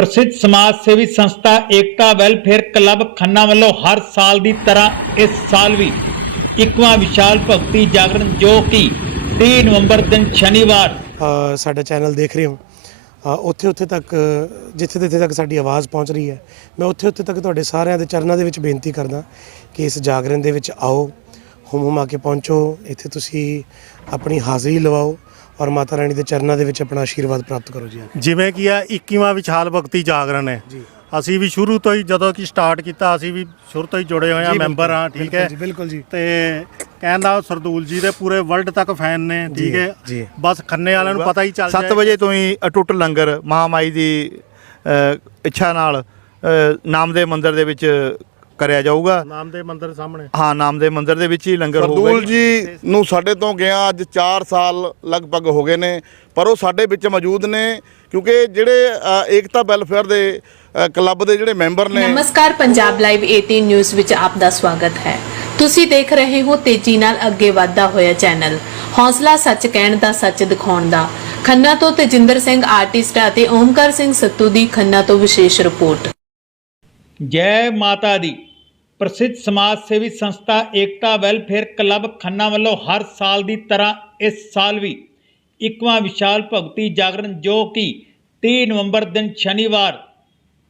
ਪ੍ਰਸਿੱਧ ਸਮਾਜ ਸੇਵੀ ਸੰਸਥਾ ਏਕਤਾ ਵੈਲਫੇਅਰ ਕਲੱਬ ਖੰਨਾ ਵੱਲੋਂ ਹਰ ਸਾਲ ਦੀ ਤਰ੍ਹਾਂ ਇਸ ਸਾਲ ਵੀ ਇਕਵਾ ਵਿਸ਼ਾਲ ਭਗਤੀ ਜਾਗਰਣ ਜੋ ਕਿ 3 ਨਵੰਬਰ ਦਿਨ ਸ਼ਨੀਵਾਰ। ਸਾਡਾ ਚੈਨਲ ਦੇਖ ਰਹੇ ਹੋ। ਉੱਥੇ ਉੱਥੇ ਤੱਕ, ਜਿੱਥੇ ਜਿੱਥੇ ਤੱਕ ਸਾਡੀ ਆਵਾਜ਼ ਪਹੁੰਚ ਰਹੀ ਹੈ। ਮੈਂ ਉੱਥੇ ਉੱਥੇ ਤੱਕ ਤੁਹਾਡੇ ਸਾਰਿਆਂ ਦੇ ਚਰਨਾਂ ਦੇ ਵਿੱਚ ਬੇਨਤੀ ਕਰਦਾ ਕਿ ਇਸ ਜਾਗਰਣ ਦੇ ਵਿੱਚ ਆਓ, ਹੁਮ ਹੁਮ ਆ ਕੇ ਪਹੁੰਚੋ, ਇੱਥੇ ਤੁਸੀਂ ਆਪਣੀ ਹਾਜ਼ਰੀ ਲਵਾਓ। ਔਰ ਮਾਤਾ ਰਾਣੀ ਦੇ ਚਰਨਾਂ ਦੇ ਵਿੱਚ ਆਪਣਾ ਆਸ਼ੀਰਵਾਦ ਪ੍ਰਾਪਤ ਕਰੋ ਜੀ। ਜਿਵੇਂ ਕਿ ਆ 21ਵਾਂ ਵਿਸ਼ਾਲ ਭਗਤੀ ਜਾਗਰਣ ਹੈ। ਜੀ। ਅਸੀਂ ਵੀ ਸ਼ੁਰੂ ਤੋਂ ਹੀ ਜਦੋਂ ਕਿ ਸਟਾਰਟ ਕੀਤਾ ਅਸੀਂ ਵੀ ਸ਼ੁਰੂ ਤੋਂ ਹੀ ਜੁੜੇ ਹੋਏ ਆ ਮੈਂਬਰ ਆ ਠੀਕ ਹੈ। ਜੀ ਬਿਲਕੁਲ ਜੀ। ਤੇ ਕਹਿੰਦਾ ਸਰਦੂਲ ਜੀ ਦੇ ਪੂਰੇ ਵਰਲਡ ਤੱਕ ਫੈਨ ਨੇ ਠੀਕ ਹੈ। ਜੀ। ਬਸ ਖੰਨੇ ਵਾਲਿਆਂ ਨੂੰ ਪਤਾ ਹੀ ਚੱਲ 7 ਵਜੇ ਤੋਂ ਹੀ ਅਟੁੱਟ ਲੰਗਰ ਮਹਾਮਾਈ ਦੀ ਇੱਛਾ ਨਾਲ ਅ, ਨਾਮਦੇਵ ਮੰਦਿਰ ਦੇ ਵਿੱਚ ਕਰਿਆ ਜਾਊਗਾ। ਨਾਮ ਦੇ ਮੰਦਿਰ ਸਾਹਮਣੇ। ਹਾਂ ਨਾਮਦੇਵ ਮੰਦਿਰ ਦੇ ਵਿੱਚ ਹੀ ਲੰਗਰ ਹੋਊਗਾ ਸਰਦੂਲ ਜੀ ਨੂੰ ਸਾਡੇ ਤੋਂ ਗਿਆ ਅੱਜ 4 ਸਾਲ ਲਗਭਗ ਹੋ ਗਏ ਨੇ ਪਰ ਉਹ ਸਾਡੇ ਵਿੱਚ ਮੌਜੂਦ ਨੇ ਕਿਉਂਕਿ ਜਿਹੜੇ ਅ, ਏਕਤਾ ਵੈਲਫੇਅਰ ਦੇ ਅ, ਕਲੱਬ ਦੇ ਜਿਹੜੇ ਮੈਂਬਰ ਨੇ। ਨਮਸਕਾਰ ਪੰਜਾਬ ਲਾਈਵ 18 ਨਿਊਜ਼ ਵਿੱਚ ਆਪ ਦਾ ਸਵਾਗਤ ਹੈ। ਤੁਸੀਂ ਦੇਖ ਰਹੇ ਹੋ ਤੇਜ਼ੀ ਨਾਲ ਅੱਗੇ ਵਧਦਾ ਹੋਇਆ ਚੈਨਲ। ਹੌਸਲਾ ਸੱਚ ਕਹਿਣ ਦਾ ਸੱਚ ਦਿਖਾਉਣ ਦਾ। ਖੰਨਾ ਤੋਂ ਤੇਜਿੰਦਰ ਸਿੰਘ ਆਰਟਿਸਟ ਅਤੇ ਓਮਕਾਰ ਸਿੰਘ ਸੱਤੂ ਦੀ ਖੰਨਾ ਤੋਂ ਵਿਸ਼ੇਸ਼ ਰਿਪੋਰਟ। ਜੈ ਮਾਤਾ ਦੀ। ਪ੍ਰਸਿੱਧ ਸਮਾਜ ਸੇਵੀ ਸੰਸਥਾ ਏਕਤਾ ਵੈਲਫੇਅਰ ਕਲੱਬ ਖੰਨਾ ਵੱਲੋਂ ਹਰ ਸਾਲ ਦੀ ਤਰ੍ਹਾਂ ਇਸ ਸਾਲ ਵੀ ਇਕਵਾ ਵਿਸ਼ਾਲ ਭਗਤੀ ਜਾਗਰਣ ਜੋ ਕਿ 30 ਨਵੰਬਰ ਦਿਨ ਸ਼ਨੀਵਾਰ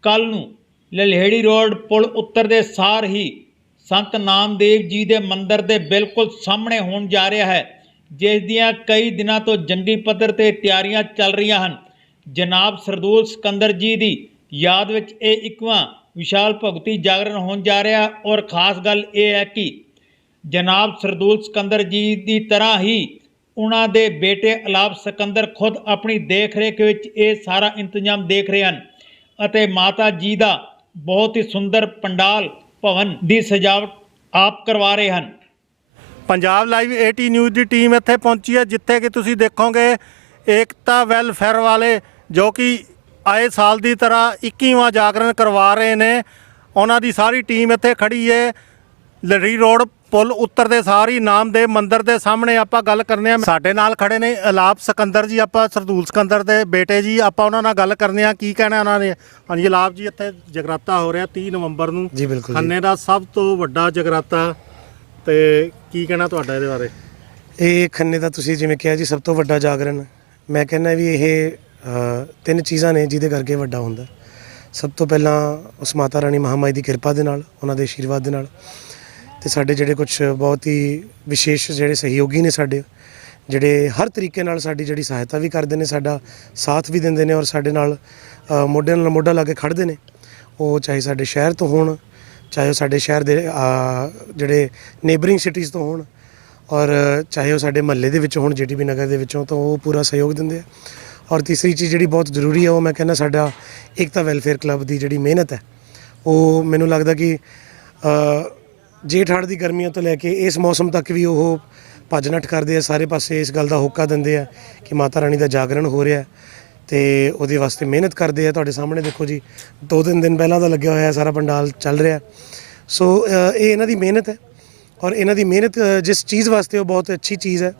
ਕੱਲ ਨੂੰ ਲਲਹੇੜੀ ਰੋਡ ਪੁਲ ਉੱਤਰ ਦੇ ਸਾਰ ਹੀ ਸੰਤ ਨਾਮਦੇਵ ਜੀ ਦੇ ਮੰਦਿਰ ਦੇ ਬਿਲਕੁਲ ਸਾਹਮਣੇ ਹੋਣ ਜਾ ਰਿਹਾ ਹੈ, ਜਿਸ ਦੀਆਂ ਕਈ ਦਿਨਾਂ ਤੋਂ ਜੰਗੀ ਪੱਧਰ ਤੇ ਤਿਆਰੀਆਂ ਚੱਲ ਰਹੀਆਂ ਹਨ। ਜਨਾਬ ਸਰਦੂਲ ਸਿਕੰਦਰ ਜੀ ਦੀ ਯਾਦ ਵਿੱਚ ਇਹ ਇਕਵਾ ਵਿਸ਼ਾਲ ਭਗਤੀ ਜਾਗਰਣ ਹੋਣ ਜਾ ਰਿਹਾ ਔਰ ਖਾਸ ਗੱਲ ਇਹ ਹੈ ਕਿ ਜਨਾਬ ਸਰਦੂਲ ਸਕੰਦਰ ਜੀ ਦੀ ਤਰ੍ਹਾਂ ਹੀ ਉਹਨਾਂ ਦੇ ਬੇਟੇ ਅਲਾਪ ਸਕੰਦਰ ਖੁਦ ਆਪਣੀ ਦੇਖ-ਰੇਖ ਵਿੱਚ ਇਹ ਸਾਰਾ ਇੰਤਜ਼ਾਮ ਦੇਖ ਰਹੇ ਹਨ ਅਤੇ ਮਾਤਾ ਜੀ ਦਾ ਬਹੁਤ ਹੀ ਸੁੰਦਰ ਪੰਡਾਲ ਭਵਨ ਦੀ ਸਜਾਵਟ ਆਪ ਕਰਵਾ ਰਹੇ ਹਨ। ਪੰਜਾਬ ਲਾਈਵ 80 ਨਿਊਜ਼ ਦੀ ਟੀਮ ਇੱਥੇ ਪਹੁੰਚੀ ਹੈ, ਜਿੱਥੇ ਕਿ ਤੁਸੀਂ ਦੇਖੋਗੇ ਏਕਤਾ ਵੈਲਫੇਅਰ ਵਾਲੇ ਜੋ ਕਿ ਆਏ ਸਾਲ ਦੀ ਤਰ੍ਹਾਂ 21ਵਾਂ ਜਾਗਰਣ ਕਰਵਾ ਰਹੇ ਨੇ। ਉਹਨਾਂ ਦੀ ਸਾਰੀ ਟੀਮ ਇੱਥੇ ਖੜੀ ਹੈ ਲੜੀ ਰੋਡ ਪੁਲ ਉੱਤਰ ਦੇ ਸਾਰੀ ਨਾਮਦੇਵ ਮੰਦਿਰ ਦੇ ਸਾਹਮਣੇ ਆਪਾਂ ਗੱਲ ਕਰਨੇ ਆ। ਸਾਡੇ ਨਾਲ ਖੜੇ ਨੇ ਅਲਾਪ ਸਿਕੰਦਰ ਜੀ ਆਪਾਂ ਸਰਦੂਲ ਸਿਕੰਦਰ ਦੇ ਬੇਟੇ ਜੀ। ਆਪਾਂ ਉਹਨਾਂ ਨਾਲ ਗੱਲ ਕਰਨੇ ਆ ਕੀ ਕਹਿਣਾ ਉਹਨਾਂ ਨੇ? ਹਾਂਜੀ ਅਲਾਪ ਜੀ ਇੱਥੇ ਜਗਰਾਤਾ ਹੋ ਰਿਹਾ 30 ਨਵੰਬਰ ਨੂੰ। ਜੀ, ਬਿਲਕੁਲ। ਖੰਨੇ ਦਾ ਸਭ ਤੋਂ ਵੱਡਾ ਜਗਰਾਤਾ। ਤੇ ਕੀ ਕਹਿਣਾ ਤੁਹਾਡਾ ਇਹਦੇ ਬਾਰੇ? ਇਹ ਖੰਨੇ ਦਾ ਤੁਸੀਂ ਜਿਵੇਂ ਕਿਹਾ ਜੀ ਸਭ ਤੋਂ ਵੱਡਾ ਜਾਗਰਣ। ਮੈਂ ਕਹਿੰਦਾ ਵੀ ਇਹ ਤਿੰਨ ਚੀਜ਼ਾਂ ਨੇ ਜਿਹਦੇ ਕਰਕੇ ਵੱਡਾ ਹੁੰਦਾ। ਸਭ ਤੋਂ ਪਹਿਲਾਂ ਉਸ ਮਾਤਾ ਰਾਣੀ ਮਹਾਮਾਈ ਦੀ ਕਿਰਪਾ ਦੇ ਨਾਲ ਉਹਨਾਂ ਦੇ ਆਸ਼ੀਰਵਾਦ ਦੇ ਨਾਲ। ਤੇ ਸਾਡੇ ਜਿਹੜੇ ਕੁਝ ਬਹੁਤ ਹੀ ਵਿਸ਼ੇਸ਼ ਜਿਹੜੇ ਸਹਿਯੋਗੀ ਨੇ ਸਾਡੇ ਜਿਹੜੇ ਹਰ ਤਰੀਕੇ ਨਾਲ ਸਾਡੀ ਜਿਹੜੀ ਸਹਾਇਤਾ ਵੀ ਕਰਦੇ ਨੇ ਸਾਡਾ ਸਾਥ ਵੀ ਦਿੰਦੇ ਨੇ ਔਰ ਸਾਡੇ ਨਾਲ ਅ, ਮੋਢੇ ਨਾਲ ਮੋਢਾ ਲਾ ਕੇ ਖੜਦੇ ਨੇ। ਉਹ ਚਾਹੇ ਸਾਡੇ ਸ਼ਹਿਰ ਤੋਂ ਹੋਣ ਚਾਹੇ ਉਹ ਸਾਡੇ ਸ਼ਹਿਰ ਦੇ ਜਿਹੜੇ ਨੇਬਰਿੰਗ ਸਿਟੀਜ਼ ਤੋਂ ਹੋਣ ਔਰ ਚਾਹੇ ਉਹ ਸਾਡੇ ਮਹੱਲੇ ਦੇ ਵਿੱਚ ਹੋਣ ਜੀਟੀਬੀ ਨਗਰ ਦੇ ਵਿੱਚੋਂ ਤਾਂ ਉਹ ਪੂਰਾ ਸਹਿਯੋਗ ਦਿੰਦੇ ਆ। ਔਰ ਤੀਸਰੀ ਚੀਜ਼ ਜਿਹੜੀ ਬਹੁਤ ਜ਼ਰੂਰੀ ਹੈ ਉਹ ਮੈਂ ਕਹਿੰਦਾ ਸਾਡਾ ਏਕਤਾ ਵੈਲਫੇਅਰ ਕਲੱਬ ਦੀ ਜਿਹੜੀ ਮਿਹਨਤ ਹੈ ਉਹ ਮੈਨੂੰ ਲੱਗਦਾ ਕਿ ਅ, ਜੇਠ ਹਾੜ ਦੀ ਗਰਮੀਆਂ ਤੋਂ ਲੈ ਕੇ ਇਸ ਮੌਸਮ ਤੱਕ ਵੀ ਉਹ ਭੱਜ ਨੱਠ ਕਰਦੇ ਆ ਸਾਰੇ ਪਾਸੇ ਇਸ ਗੱਲ ਦਾ ਹੋਕਾ ਦਿੰਦੇ ਆ ਕਿ ਮਾਤਾ ਰਾਣੀ ਦਾ ਜਾਗਰਣ ਹੋ ਰਿਹਾ ਤੇ ਉਹਦੇ ਵਾਸਤੇ ਮਿਹਨਤ ਕਰਦੇ ਆ। ਤੁਹਾਡੇ ਸਾਹਮਣੇ ਦੇਖੋ ਜੀ ਦੋ ਤਿੰਨ ਦਿਨ ਪਹਿਲਾਂ ਦਾ ਲੱਗਿਆ ਹੋਇਆ ਸਾਰਾ ਪੰਡਾਲ ਚੱਲ ਰਿਹਾ ਸੋ ਇਹ ਇਹਨਾਂ ਦੀ ਮਿਹਨਤ ਹੈ ਔਰ ਇਹਨਾਂ ਦੀ ਮਿਹਨਤ ਜਿਸ ਚੀਜ਼ ਵਾਸਤੇ ਉਹ ਬਹੁਤ ਅੱਛੀ ਚੀਜ਼ ਹੈ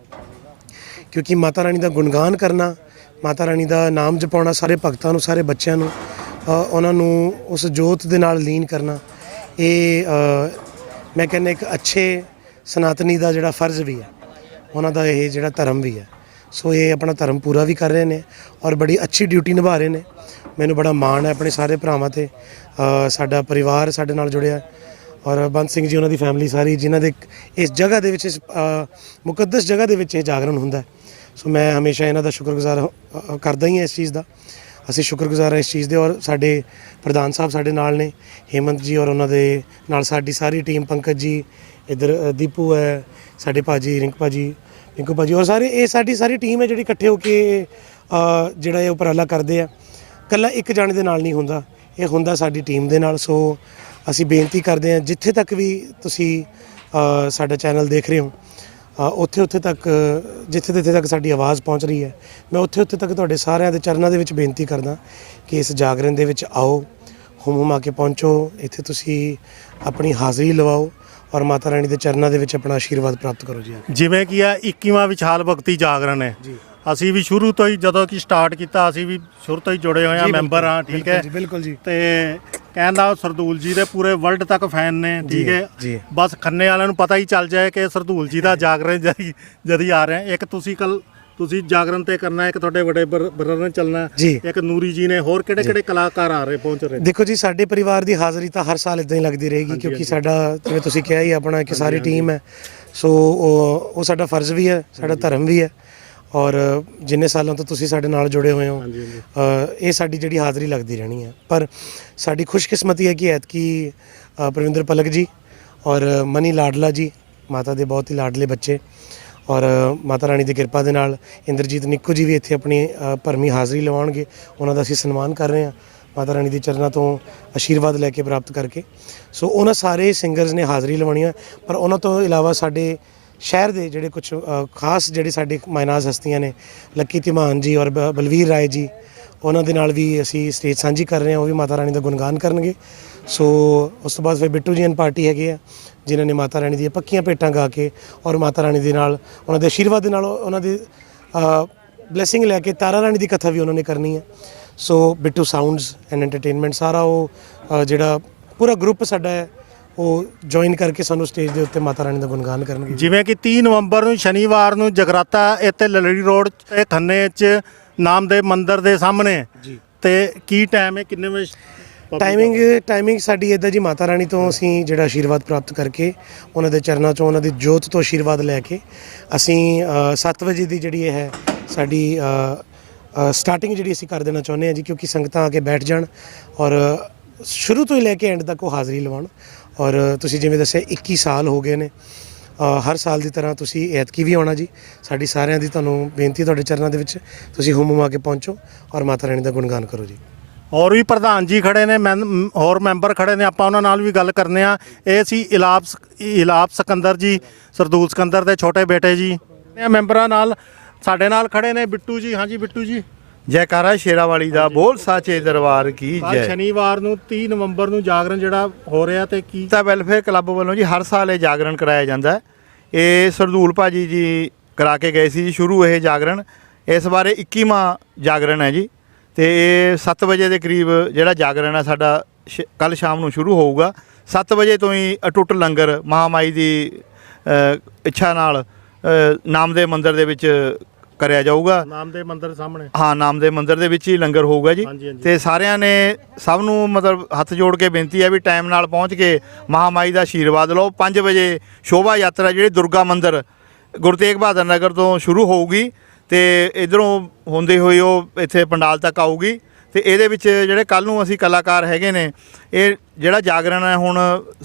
ਕਿਉਂਕਿ ਮਾਤਾ ਰਾਣੀ ਦਾ ਗੁਣਗਾਨ ਕਰਨਾ ਮਾਤਾ ਰਾਣੀ ਦਾ ਨਾਮ ਜਪਾਉਣਾ, ਸਾਰੇ ਭਗਤਾਂ ਨੂੰ, ਸਾਰੇ ਬੱਚਿਆਂ ਨੂੰ ਉਹਨਾਂ ਨੂੰ ਉਸ ਜੋਤ ਦੇ ਨਾਲ ਲੀਨ ਕਰਨਾ, ਇਹ ਮੈਂ ਕਹਿੰਦਾ ਇੱਕ ਅੱਛੇ ਸਨਾਤਨੀ ਦਾ ਜਿਹੜਾ ਫਰਜ਼ ਵੀ ਹੈ, ਉਹਨਾਂ ਦਾ ਇਹ ਜਿਹੜਾ ਧਰਮ ਵੀ ਹੈ ਸੋ ਇਹ ਆਪਣਾ ਧਰਮ ਪੂਰਾ ਵੀ ਕਰ ਰਹੇ ਨੇ ਔਰ ਬੜੀ ਅੱਛੀ ਡਿਊਟੀ ਨਿਭਾ ਰਹੇ ਨੇ ਮੈਨੂੰ ਬੜਾ ਮਾਣ ਹੈ ਆਪਣੇ ਸਾਰੇ ਭਰਾਵਾਂ ਤੇ ਸਾਡਾ ਪਰਿਵਾਰ ਸਾਡੇ ਨਾਲ ਜੁੜਿਆ ਔਰ ਬੰਦ ਸਿੰਘ ਜੀ, ਉਹਨਾਂ ਦੀ ਫੈਮਿਲੀ ਸਾਰੀ, ਜਿਨ੍ਹਾਂ ਦੇ ਇਸ ਜਗ੍ਹਾ ਦੇ ਵਿੱਚ ਇਸ ਮੁਕੱਦਸ ਜਗ੍ਹਾ ਦੇ ਵਿੱਚ ਇਹ ਜਾਗਰਣ ਹੁੰਦਾ ਹੈ। ਸੋ ਮੈਂ ਹਮੇਸ਼ਾ ਇਹਨਾਂ ਦਾ ਸ਼ੁਕਰਗੁਜ਼ਾਰ ਅ, ਕਰਦਾ ਹੀ ਹਾਂ ਇਸ ਚੀਜ਼ ਦਾ। ਅਸੀਂ ਸ਼ੁਕਰਗੁਜ਼ਾਰ ਹਾਂ ਇਸ ਚੀਜ਼ ਦੇ ਔਰ ਸਾਡੇ ਪ੍ਰਧਾਨ ਸਾਹਿਬ ਸਾਡੇ ਨਾਲ ਨੇ ਹੇਮੰਤ ਜੀ ਔਰ ਉਹਨਾਂ ਦੇ ਨਾਲ ਸਾਡੀ ਸਾਰੀ ਟੀਮ ਪੰਕਜ ਜੀ ਇਧਰ ਦੀਪੂ ਹੈ ਸਾਡੇ ਭਾਜੀ ਰਿੰਕ ਭਾਜੀ ਰਿੰਕੂ ਭਾਜੀ ਔਰ ਸਾਰੇ ਇਹ ਸਾਡੀ ਸਾਰੀ ਟੀਮ ਹੈ ਜਿਹੜੀ ਇਕੱਠੇ ਹੋ ਕੇ ਅ, ਜਿਹੜਾ ਇਹ ਉਪਰਾਲਾ ਕਰਦੇ ਆ। ਕੱਲਾ ਇੱਕ ਜਾਣੇ ਦੇ ਨਾਲ ਨਹੀਂ ਹੁੰਦਾ ਇਹ ਹੁੰਦਾ ਸਾਡੀ ਟੀਮ ਦੇ ਨਾਲ। ਸੋ ਅਸੀਂ ਬੇਨਤੀ ਕਰਦੇ ਹਾਂ ਜਿੱਥੇ ਤੱਕ ਵੀ ਤੁਸੀਂ ਅ, ਸਾਡਾ ਚੈਨਲ ਦੇਖ ਰਹੇ ਹੋ ਉੱਥੇ ਉੱਥੇ ਤੱਕ ਜਿੱਥੇ ਜਿੱਥੇ ਤੱਕ ਸਾਡੀ ਆਵਾਜ਼ ਪਹੁੰਚ ਰਹੀ ਹੈ ਮੈਂ ਉੱਥੇ ਉੱਥੇ ਤੱਕ ਤੁਹਾਡੇ ਸਾਰਿਆਂ ਦੇ ਚਰਨਾਂ ਦੇ ਵਿੱਚ ਬੇਨਤੀ ਕਰਦਾ ਕਿ ਇਸ ਜਾਗਰਣ ਦੇ ਵਿੱਚ ਆਓ ਹੁਮ ਹੁਮਾ ਕੇ ਪਹੁੰਚੋ ਇੱਥੇ ਤੁਸੀਂ ਆਪਣੀ ਹਾਜ਼ਰੀ ਲਵਾਓ ਔਰ ਮਾਤਾ ਰਾਣੀ ਦੇ ਚਰਨਾਂ ਦੇ ਵਿੱਚ ਆਪਣਾ ਆਸ਼ੀਰਵਾਦ ਪ੍ਰਾਪਤ ਕਰੋ ਜੀ ਜਿਵੇਂ ਕਿ ਆ 21ਵਾਂ ਵਿਸ਼ਾਲ ਭਗਤੀ ਜਾਗਰਣ ਹੈ। ਅਸੀਂ ਵੀ ਸ਼ੁਰੂ ਤੋਂ ਹੀ ਜਦੋਂ ਕਿ ਸਟਾਰਟ ਕੀਤਾ ਅਸੀਂ ਵੀ ਸ਼ੁਰੂ ਤੋਂ ਹੀ ਜੁੜੇ ਹੋਏ ਆ ਮੈਂਬਰ ਆ ਠੀਕ ਹੈ? ਜੀ, ਬਿਲਕੁਲ ਜੀ। ਤੇ ਕਹਿੰਦਾ ਸਰਦੂਲ ਜੀ ਦੇ ਪੂਰੇ ਵਰਲਡ ਤੱਕ ਫੈਨ ਨੇ ਠੀਕ ਹੈ। ਬਸ ਖੰਨੇ ਵਾਲਿਆਂ ਨੂੰ ਪਤਾ ਹੀ ਚੱਲ ਜਾਏ ਕਿ ਸਰਦੂਲ ਜੀ ਦਾ ਜਾਗਰਣ ਜਦੀ ਜਦੀ ਆ ਰਿਹਾ। ਇੱਕ ਤੁਸੀਂ ਕੱਲ ਤੁਸੀਂ ਜਾਗਰਣ ਤੇ ਕਰਨਾ ਇੱਕ ਤੁਹਾਡੇ ਵੱਡੇ ਬ੍ਰਦਰ ਨੇ ਚੱਲਣਾ। ਇੱਕ ਨੂਰੀ ਜੀ ਨੇ ਹੋਰ ਕਿਹੜੇ ਕਿਹੜੇ ਕਲਾਕਾਰ ਆ ਰਹੇ ਪਹੁੰਚ ਰਹੇ? ਦੇਖੋ ਜੀ ਸਾਡੇ ਪਰਿਵਾਰ ਦੀ ਹਾਜ਼ਰੀ ਤਾਂ ਹਰ ਸਾਲ ਇਦਾਂ ਹੀ ਲੱਗਦੀ ਰਹੇਗੀ ਕਿਉਂਕਿ ਸਾਡਾ ਜਿਵੇਂ ਤੁਸੀਂ ਕਿਹਾ ਹੀ ਆਪਣਾ ਕਿ ਸਾਰੀ ਟੀਮ ਹੈ। ਸੋ ਉਹ ਸਾਡਾ ਫਰਜ਼ ਵੀ ਹੈ ਸਾਡਾ ਧਰਮ ਵੀ ਹੈ। ਔਰ ਜਿੰਨੇ ਸਾਲਾਂ ਤੋਂ ਤੁਸੀਂ ਸਾਡੇ ਨਾਲ ਜੁੜੇ ਹੋਏ ਹੋ ਅ, ਇਹ ਸਾਡੀ ਜਿਹੜੀ ਹਾਜ਼ਰੀ ਲੱਗਦੀ ਰਹਿਣੀ ਹੈ। ਪਰ ਸਾਡੀ ਖੁਸ਼ਕਿਸਮਤੀ ਹੈ ਕਿ ਐਤਕੀ ਅ, ਪ੍ਰਵਿੰਦਰ ਪਲਕ ਜੀ ਔਰ ਮਨੀ ਲਾਡਲਾ ਜੀ ਮਾਤਾ ਦੇ ਬਹੁਤ ਹੀ ਲਾਡਲੇ ਬੱਚੇ ਔਰ ਮਾਤਾ ਰਾਣੀ ਦੀ ਕਿਰਪਾ ਦੇ ਨਾਲ ਇੰਦਰਜੀਤ ਨਿੱਕੂ ਜੀ ਵੀ ਇੱਥੇ ਆਪਣੀ ਅ, ਭਰਮੀ ਹਾਜ਼ਰੀ ਲਵਾਉਣਗੇ। ਉਹਨਾਂ ਦਾ ਅਸੀਂ ਸਨਮਾਨ ਕਰ ਰਹੇ ਹਾਂ ਮਾਤਾ ਰਾਣੀ ਦੀ ਚਰਨਾਂ ਤੋਂ ਆਸ਼ੀਰਵਾਦ ਲੈ ਕੇ ਪ੍ਰਾਪਤ ਕਰਕੇ। ਸੋ ਉਹਨਾਂ ਸਾਰੇ ਸਿੰਗਰਸ ਨੇ ਹਾਜ਼ਰੀ ਲਵਾਉਣੀਆਂ ਪਰ ਉਹਨਾਂ ਤੋਂ ਇਲਾਵਾ ਸਾਡੇ ਸ਼ਹਿਰ ਦੇ ਜਿਹੜੇ ਕੁਝ ਖਾਸ ਜਿਹੜੇ ਸਾਡੇ ਮਾਇਨਾਜ਼ ਹਸਤੀਆਂ ਨੇ ਲੱਕੀ ਧੀਮਾਨ ਜੀ ਔਰ ਬ- ਬਲਵੀਰ ਰਾਏ ਜੀ ਉਹਨਾਂ ਦੇ ਨਾਲ ਵੀ ਅਸੀਂ ਸਟੇਜ ਸਾਂਝੀ ਕਰ ਰਹੇ ਹਾਂ ਉਹ ਵੀ ਮਾਤਾ ਰਾਣੀ ਦਾ ਗੁਣਗਾਨ ਕਰਨਗੇ। ਸੋ ਉਸ ਤੋਂ ਬਾਅਦ ਫਿਰ ਬਿੱਟੂ ਜੀ ਐਨ ਪਾਰਟੀ ਹੈਗੇ ਆ ਜਿਨ੍ਹਾਂ ਨੇ ਮਾਤਾ ਰਾਣੀ ਦੀਆਂ ਪੱਕੀਆਂ ਭੇਟਾਂ ਗਾ ਕੇ ਔਰ ਮਾਤਾ ਰਾਣੀ ਦੇ ਨਾਲ ਉਹਨਾਂ ਦੇ ਆਸ਼ੀਰਵਾਦ ਦੇ ਨਾਲ ਉਹਨਾਂ ਦੀ ਬਲੇਸਿੰਗ ਲੈ ਕੇ ਤਾਰਾ ਰਾਣੀ ਦੀ ਕਥਾ ਵੀ ਉਹਨਾਂ ਨੇ ਕਰਨੀ ਹੈ so Bittu sounds and entertainment ਸਾਰਾ ਉਹ ਅ, ਜਿਹੜਾ ਪੂਰਾ ਗਰੁੱਪ ਸਾਡਾ ਹੈ ਉਹ ਜੁਆਇਨ ਕਰਕੇ ਸਾਨੂੰ ਸਟੇਜ ਦੇ ਉੱਤੇ ਮਾਤਾ ਰਾਣੀ ਦਾ ਗੁਣਗਾਨ ਕਰਨਗੇ। ਜਿਵੇਂ ਕਿ 30 ਨਵੰਬਰ ਨੂੰ ਸ਼ਨੀਵਾਰ ਨੂੰ ਜਗਰਾਤਾ ਇੱਥੇ ਲਲੜੀ ਰੋਡ ਤੇ ਖੰਨੇ 'ਚ ਨਾਮਦੇਵ ਮੰਦਿਰ ਦੇ ਸਾਹਮਣੇ। ਜੀ। ਤੇ ਕੀ ਟਾਈਮ ਹੈ? ਕਿੰਨੇ ਵਜੇ ਟਾਈਮਿੰਗ ਟਾਈਮਿੰਗ ਸਾਡੀ ਇਦਾਂ ਜੀ ਮਾਤਾ ਰਾਣੀ ਤੋਂ ਅਸੀਂ ਜਿਹੜਾ ਆਸ਼ੀਰਵਾਦ ਪ੍ਰਾਪਤ ਕਰਕੇ ਉਹਨਾਂ ਦੇ ਚਰਨਾਂ ਤੋਂ ਉਹਨਾਂ ਦੀ ਜੋਤ ਤੋਂ ਆਸ਼ੀਰਵਾਦ ਲੈ ਕੇ ਅਸੀਂ 7 ਵਜੇ ਦੀ ਜਿਹੜੀ ਇਹ ਹੈ ਸਾਡੀ ਸਟਾਰਟਿੰਗ ਜਿਹੜੀ ਅਸੀਂ ਕਰ ਦੇਣਾ ਚਾਹੁੰਦੇ ਹਾਂ ਜੀ ਕਿਉਂਕਿ ਸੰਗਤਾਂ ਆ ਕੇ ਬੈਠ ਜਾਣ ਔਰ ਸ਼ੁਰੂ ਤੋਂ ਹੀ ਲੈ ਕੇ ਐਂਡ ਤੱਕ ਉਹ ਹਾਜ਼ਰੀ ਲਵਾਉਣ। ਔਰ ਤੁਸੀਂ ਜਿਵੇਂ ਦੱਸਿਆ 21 ਸਾਲ ਹੋ ਗਏ ਨੇ। ਹਰ ਸਾਲ ਦੀ ਤਰ੍ਹਾਂ ਤੁਸੀਂ ਐਤਕੀ ਵੀ ਆਉਣਾ ਜੀ। ਸਾਡੀ ਸਾਰਿਆਂ ਦੀ ਤੁਹਾਨੂੰ ਬੇਨਤੀ ਤੁਹਾਡੇ ਚਰਨਾਂ ਦੇ ਵਿੱਚ, ਤੁਸੀਂ ਹੁਮ ਹੁਮਾ ਕੇ ਪਹੁੰਚੋ ਔਰ ਮਾਤਾ ਰਾਣੀ ਦਾ ਗੁਣਗਾਨ ਕਰੋ ਜੀ। ਹੋਰ ਵੀ ਪ੍ਰਧਾਨ ਜੀ ਖੜੇ ਨੇ ਮੈਂ ਹੋਰ ਮੈਂਬਰ ਖੜੇ ਨੇ, ਆਪਾਂ ਉਹਨਾਂ ਨਾਲ ਵੀ ਗੱਲ ਕਰਨੇ ਆ। ਇਹ ਸੀ ਇਲਾਬ ਸ- ਇਲਾਪ ਸਿਕੰਦਰ ਜੀ, ਸਰਦੂਲ ਸਿਕੰਦਰ ਦੇ ਛੋਟੇ ਬੇਟੇ ਜੀ। ਮੈਂਬਰਾਂ ਨਾਲ ਸਾਡੇ ਨਾਲ ਖੜੇ ਨੇ, ਬਿੱਟੂ ਜੀ, ਹਾਂਜੀ ਬਿੱਟੂ ਜੀ। ਜੈਕਾਰਾ ਸ਼ੇਰਾਵਾਲੀ ਦਾ ਬੋਲ ਸਾਚੇ ਦਰਬਾਰ ਕੀ ਕੱਲ ਜੈ। ਸ਼ਨੀਵਾਰ ਨੂੰ 30 ਨਵੰਬਰ ਨੂੰ ਜਾਗਰਣ ਜਿਹੜਾ ਹੋ ਰਿਹਾ ਤੇ ਕੀ ਤਾਂ ਵੈਲਫੇਅਰ ਕਲੱਬ ਵੱਲੋਂ ਜੀ ਹਰ ਸਾਲ ਇਹ ਜਾਗਰਣ ਕਰਾਇਆ ਜਾਂਦਾ ਹੈ। ਇਹ ਸਰਦੂਲ ਭਾਜੀ ਜੀ ਕਰਾ ਕੇ ਗਏ ਸੀ ਜੀ ਸ਼ੁਰੂ ਇਹ ਜਾਗਰਣ। ਇਸ ਬਾਰੇ 21ਵਾਂ ਜਾਗਰਣ ਹੈ ਜੀ। ਤੇ ਇਹ 7 ਵਜੇ ਦੇ ਕਰੀਬ ਜਿਹੜਾ ਜਾਗਰਣ ਹੈ ਸਾਡਾ ਕੱਲ ਸ਼ਾਮ ਨੂੰ ਸ਼ੁਰੂ ਹੋਊਗਾ। 7 ਵਜੇ ਤੋਂ ਹੀ ਅਟੁੱਟ ਲੰਗਰ ਮਹਾਮਾਈ ਦੀ ਅ, ਇੱਛਾ ਨਾਲ ਅ, ਨਾਮਦੇਵ ਮੰਦਿਰ ਦੇ ਵਿੱਚ ਕਰਿਆ ਜਾਊਗਾ। ਨਾਮਦੇਵ ਮੰਦਿਰ ਸਾਹਮਣੇ। ਹਾਂ ਨਾਮਦੇਵ ਮੰਦਿਰ ਦੇ ਵਿੱਚ ਹੀ ਲੰਗਰ ਹੋਊਗਾ ਜੀ। ਹਾਂਜੀ, ਹਾਂਜੀ। ਤੇ ਸਾਰਿਆਂ ਨੇ ਸਭ ਨੂੰ ਮਤਲਬ ਹੱਥ ਜੋੜ ਕੇ ਬੇਨਤੀ ਹੈ ਵੀ ਟਾਈਮ ਨਾਲ ਪਹੁੰਚ ਕੇ ਮਹਾਮਾਈ ਦਾ ਆਸ਼ੀਰਵਾਦ ਲਓ। 5 ਵਜੇ ਸ਼ੋਭਾ ਯਾਤਰਾ ਜਿਹੜੀ ਦੁਰਗਾ ਮੰਦਿਰ ਗੁਰੂ ਤੇਗ ਬਹਾਦਰ ਨਗਰ ਤੋਂ ਸ਼ੁਰੂ ਹੋਊਗੀ ਤੇ ਇਧਰੋਂ ਹੁੰਦੇ ਹੋਏ ਉਹ ਇੱਥੇ ਪੰਡਾਲ ਤੱਕ ਆਊਗੀ। ਤੇ ਇਹਦੇ ਵਿੱਚ ਜਿਹੜੇ ਕੱਲ ਨੂੰ ਅਸੀਂ ਕਲਾਕਾਰ ਹੈਗੇ ਨੇ ਇਹ ਜਿਹੜਾ ਜਾਗਰਣ ਹੈ ਹੁਣ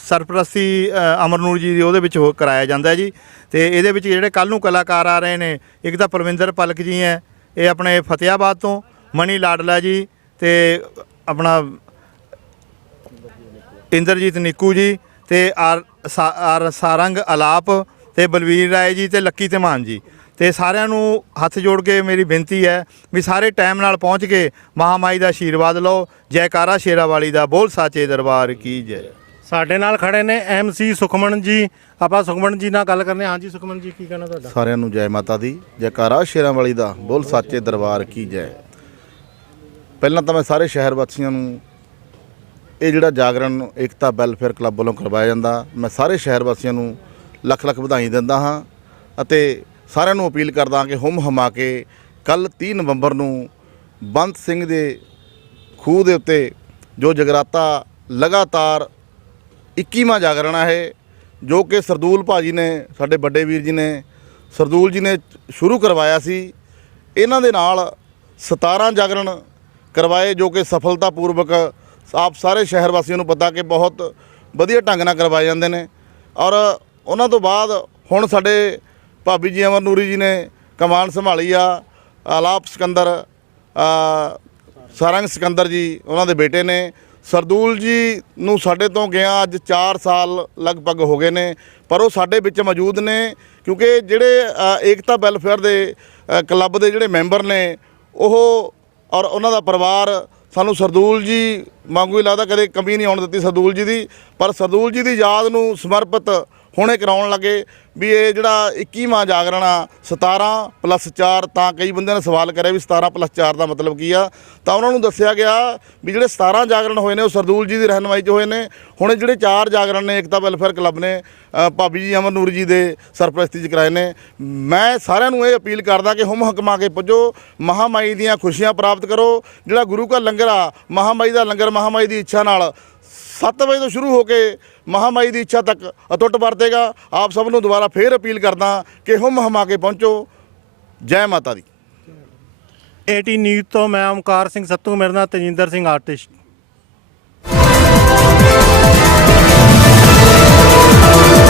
ਸਰਪ੍ਰਸਤੀ ਅ, ਅਮਰਨੂਰ ਜੀ ਦੀ ਉਹਦੇ ਵਿੱਚ ਹੋ ਕਰਾਇਆ ਜਾਂਦਾ ਹੈ ਜੀ। ਤੇ ਇਹਦੇ ਵਿੱਚ ਜਿਹੜੇ ਕੱਲ ਨੂੰ ਕਲਾਕਾਰ ਆ ਰਹੇ ਨੇ, ਇੱਕ ਤਾਂ ਪਰਵਿੰਦਰ ਪਲਕ ਜੀ ਹੈ, ਇਹ ਆਪਣੇ ਫਤਿਆਬਾਦ ਤੋਂ ਮਣੀ ਲਾਡਲਾ ਜੀ ਤੇ ਆਪਣਾ ਇੰਦਰਜੀਤ ਨਿੱਕੂ ਜੀ ਤੇ ਆਰ ਸਾ- ਸਾਰੰਗ ਅਲਾਪ ਤੇ ਬਲਵੀਰ ਰਾਏ ਜੀ ਤੇ ਲੱਕੀ ਧਮਾਨ ਜੀ। ਤੇ ਸਾਰਿਆਂ ਨੂੰ ਹੱਥ ਜੋੜ ਕੇ ਮੇਰੀ ਬੇਨਤੀ ਹੈ ਵੀ ਸਾਰੇ ਟਾਈਮ ਨਾਲ ਪਹੁੰਚ ਕੇ ਮਹਾਮਾਈ ਦਾ ਆਸ਼ੀਰਵਾਦ ਲਓ, ਜੈਕਾਰਾ ਸ਼ੇਰਾਵਾਲੀ ਦਾ ਬੋਲ ਸਾਚੇ ਦਰਬਾਰ ਕੀ ਜੈ। ਸਾਡੇ ਨਾਲ ਖੜੇ ਨੇ ਐਮਸੀ ਸੁਖਮਨ ਜੀ ਆਪਾਂ ਸੁਖਮਨ ਜੀ ਨਾਲ ਗੱਲ ਕਰਨੇ ਹਾਂਜੀ, ਸੁਖਮਨ ਜੀ, ਕੀ ਕਹਿਣਾ ਤੁਹਾਡਾ? ਸਾਰਿਆਂ ਨੂੰ ਜੈ ਮਾਤਾ ਦੀ ਜੈਕਾਰਾ ਸ਼ੇਰਾਂ ਵਾਲੀ ਦਾ, ਬੋਲ ਸਾਚੇ ਦਰਬਾਰ ਕੀ ਜੈ। ਪਹਿਲਾਂ ਤਾਂ ਮੈਂ ਸਾਰੇ ਸ਼ਹਿਰ ਵਾਸੀਆਂ ਨੂੰ ਇਹ ਜਿਹੜਾ ਜਾਗਰਣ, ਏਕਤਾ ਵੈਲਫੇਅਰ ਕਲੱਬ ਵੱਲੋਂ ਕਰਵਾਇਆ ਜਾਂਦਾ, ਮੈਂ ਸਾਰੇ ਸ਼ਹਿਰ ਵਾਸੀਆਂ ਨੂੰ ਲੱਖ ਲੱਖ ਵਧਾਈ ਦਿੰਦਾ ਹਾਂ ਅਤੇ ਸਾਰਿਆਂ ਨੂੰ ਅਪੀਲ ਕਰਦਾ ਹਾਂ ਕਿ ਹੁਮ ਹਮਾ ਕੇ ਕੱਲ 30 ਨਵੰਬਰ ਨੂੰ ਬੰਤ ਸਿੰਘ ਦੇ ਖੂਹ ਦੇ ਉੱਤੇ ਜੋ ਜਗਰਾਤਾ ਲਗਾਤਾਰ 21ਵਾਂ ਜਾਗਰਣ ਹੈ ਜੋ ਕਿ ਸਰਦੂਲ ਭਾਜੀ ਨੇ, ਸਾਡੇ ਵੱਡੇ ਵੀਰ ਜੀ ਨੇ, ਸਰਦੂਲ ਜੀ ਨੇ ਸ਼ੁਰੂ ਕਰਵਾਇਆ ਸੀ। ਇਹਨਾਂ ਦੇ ਨਾਲ 17 ਜਾਗਰਣ ਕਰਵਾਏ ਜੋ ਕਿ ਸਫਲਤਾਪੂਰਵਕ ਆਪ ਸਾਰੇ ਸ਼ਹਿਰ ਵਾਸੀਆਂ ਨੂੰ ਪਤਾ ਕਿ ਬਹੁਤ ਵਧੀਆ ਢੰਗ ਨਾਲ ਕਰਵਾਏ ਜਾਂਦੇ ਨੇ। ਔਰ ਉਹਨਾਂ ਤੋਂ ਬਾਅਦ ਹੁਣ ਸਾਡੇ ਭਾਬੀ ਜੀ ਅਮਰ ਨੂਰੀ ਜੀ ਨੇ ਕਮਾਨ ਸੰਭਾਲੀ ਆ, ਆਲਾਪ ਸਿਕੰਦਰ ਸਾਰੰਗ ਸਿਕੰਦਰ ਜੀ, ਉਹਨਾਂ ਦੇ ਬੇਟੇ ਨੇ। ਸਰਦੂਲ ਜੀ ਨੂੰ ਸਾਡੇ ਤੋਂ ਗਿਆ ਅੱਜ 4 ਸਾਲ ਲਗਭਗ ਹੋ ਗਏ ਨੇ, ਪਰ ਉਹ ਸਾਡੇ ਵਿੱਚ ਮੌਜੂਦ ਨੇ, ਕਿਉਂਕਿ ਜਿਹੜੇ ਏਕਤਾ ਵੈਲਫੇਅਰ ਦੇ ਕਲੱਬ ਦੇ ਜਿਹੜੇ ਮੈਂਬਰ ਨੇ, ਉਹ ਔਰ ਉਹਨਾਂ ਦਾ ਪਰਿਵਾਰ ਸਾਨੂੰ ਸਰਦੂਲ ਜੀ ਵਾਂਗੂ ਹੀ ਲੱਗਦਾ, ਕਦੇ ਕਮੀ ਨਹੀਂ ਆਉਣ ਦਿੱਤੀ ਸਰਦੂਲ ਜੀ ਦੀ, ਪਰ ਸਰਦੂਲ ਜੀ ਦੀ ਯਾਦ ਨੂੰ ਸਮਰਪਿਤ ਹੁਣ ਇਹ ਕਰਾਉਣ ਲੱਗੇ ਵੀ ਇਹ ਜਿਹੜਾ 21ਵਾਂ ਜਾਗਰਣ ਆ 17 ਪਲੱਸ 4 ਤਾਂ ਕਈ ਬੰਦਿਆਂ ਨੇ ਸਵਾਲ ਕਰਿਆ ਵੀ 17 ਪਲੱਸ 4 ਦਾ ਮਤਲਬ ਕੀ ਆ। ਤਾਂ ਉਹਨਾਂ ਨੂੰ ਦੱਸਿਆ ਗਿਆ ਵੀ ਜਿਹੜੇ 17 ਜਾਗਰਣ ਹੋਏ ਨੇ, ਉਹ ਸਰਦੂਲ ਜੀ ਦੀ ਰਹਿਨਮਾਈ 'ਚ ਹੋਏ ਨੇ। ਹੁਣ ਜਿਹੜੇ ਚਾਰ ਜਾਗਰਣ ਨੇ, ਏਕਤਾ ਵੈਲਫੇਅਰ ਕਲੱਬ ਨੇ ਭਾਬੀ ਜੀ ਅਮਰਨੂਰ ਜੀ ਦੇ ਸਰਪ੍ਰਸਤੀ 'ਚ ਕਰਾਏ ਨੇ। ਮੈਂ ਸਾਰਿਆਂ ਨੂੰ ਇਹ ਅਪੀਲ ਕਰਦਾ ਕਿ ਹੁਮ ਹਕਮਾ ਕੇ ਪੁੱਜੋ, ਮਹਾਮਾਈ ਦੀਆਂ ਖੁਸ਼ੀਆਂ ਪ੍ਰਾਪਤ ਕਰੋ। ਜਿਹੜਾ ਗੁਰੂ ਕਾ ਲੰਗਰ ਆ, ਮਹਾਮਾਈ ਦਾ ਲੰਗਰ, ਮਹਾਮਾਈ ਦੀ ਇੱਛਾ ਨਾਲ 7 ਵਜੇ ਤੋਂ ਸ਼ੁਰੂ ਹੋ ਕੇ ਮਹਾਮਾਈ ਦੀ ਇੱਛਾ ਤੱਕ ਅਟੁੱਟ ਵਰਤੇਗਾ। ਆਪ ਸਭ ਨੂੰ ਦੁਬਾਰਾ ਫੇਰ ਅਪੀਲ ਕਰਦਾ ਕਿ ਹੁਮ ਹਮਾ ਕੇ ਪਹੁੰਚੋ। ਜੈ ਮਾਤਾ ਦੀ। ਏਟੀ ਨਿਊਜ਼ ਤੋਂ ਮੈਂ ਓਮਕਾਰ ਸਿੰਘ ਸੱਤੂ, ਮੇਰੇ ਨਾਲ ਤਜਿੰਦਰ ਸਿੰਘ, ਆਰਟਿਸਟ।